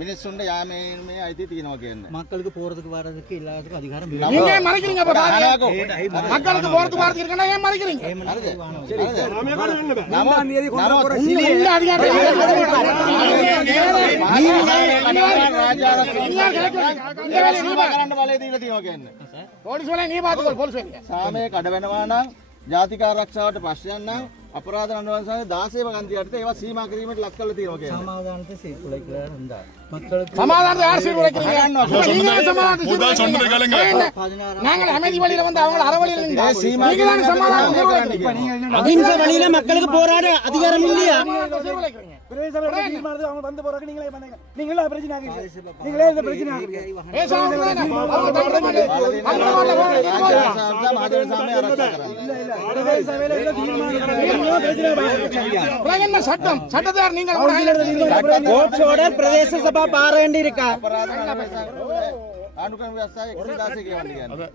මිනිස්සුන්ට යාමේ අයිතිය තියෙනවා කියන්නේ. மக்களுக்கு போறதுக்கு வரதுக்கு எல்லாத்துக்கும் அதிகாரம் இருக்கு. நீங்க ஏன் மறைக்கிறீங்க அப்ப பாருங்க. மக்களுக்கு போறதுக்கு வரதுக்கு இருக்கனா ஏன் மறைக்கிறீங்க? நாம தேதி கொண்டு போற சிலி இந்த அதிகாரம் කරන්න බලය දීලා තියෙනවා කියන්නේ. போலீஸ் වල நீ பாத்துக்கோ போலீஸ் වල. සාමයේ කඩ වෙනවා නම් ජාතික ආරක්ෂාවට ප්‍රශ්නයක් නම් අපරාධ නඩුවන්සනේ 16 වගන්ති යටතේ ඒවා සීමා කිරීමට ලක් කරලා තියෙනවා කියන්නේ. சமாதானத்தை சீர்குலைக்கிறார் இருந்தார். மக்களுக்கு சமாதானத்தை யார் சீர்குலைக்கிறீங்க? நீங்க சமாதானத்தை முதல் சொன்னது கேளுங்க. நாங்க அமைதி வழியில வந்து அவங்க அறவழியில நின்றா நீங்க தான் சமாதானம் சீர்குலைக்கிறீங்க. அகிம்சை வழியில மக்களுக்கு போராட அதிகாரம் இல்லையா? பிரதேச சபையில தீர்மானத்தை அவங்க வந்து போறாங்க நீங்களே பண்ணுங்க. நீங்களே பிரச்சனை ஆகுறீங்க. நீங்களே இந்த பிரச்சனை ஆகுறீங்க. பேசாம அவங்க தமிழ்நாட்டுல මාධ්‍ය සාමයේ ආරක්ෂා කරන්න. இல்ல பிரதேச சபையில இந்த தீர்மானம் சட்டம் சட்டத்தார் நீங்கள் கோர்ட் ஆர்டர் பிரதேச சபா பார வேண்டி இருக்கா? ආණුක්‍රම ව්‍යවස්ථාවේ 116 කියවන්නේ කියන්නේ.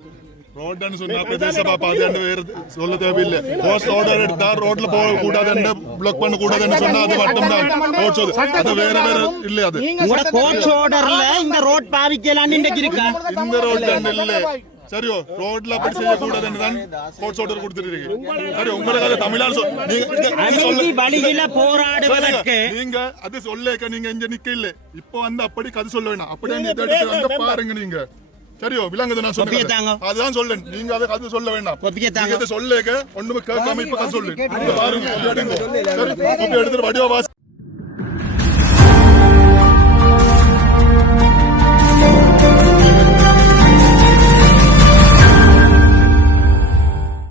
ரோட்னு சொன்னா பிரதேச பாப்பாதேன்னு வேற சொல்ல தேவையில்லை. போஸ்ட் ஆர்டர் எடுத்தா ரோட்ல போக கூடாதுன்னு பிளாக் பண்ண கூடாதுன்னு சொன்னா அது மட்டும் தான் கோர்ட் சொல்லுது. அது வேற வேற இல்ல. அது உங்க கோர்ட் ஆர்டர்ல இந்த ரோட் பாவிக்கலாம்னு இன்னைக்கு இருக்கா? இந்த ரோட்ல இல்ல. சரியோ ரோட்ல அப்படி செய்ய கூடாதுன்னு தான் கோர்ட் ஆர்டர் கொடுத்துருக்கீங்க. சரி உங்களுக்கு அது தமிழால் அமைதி வழியில போராடுவதற்கு நீங்க அது சொல்லேக்க நீங்க இங்க நிக்க இல்ல. இப்போ வந்து அப்படி கதை சொல்ல வேணாம். அப்படியே நீ எடுத்து அங்க பாருங்க நீங்க. சரியோ விலங்குது நான் சொன்னேன். அதுதான் சொல்லேன். நீங்க அதை கதை சொல்ல வேண்டாம். நீங்க சொல்லேக்க ஒண்ணுமே கேட்காம இப்ப கதை சொல்லு. பாருங்க சரி எடுத்துட்டு வடிவா வாசி.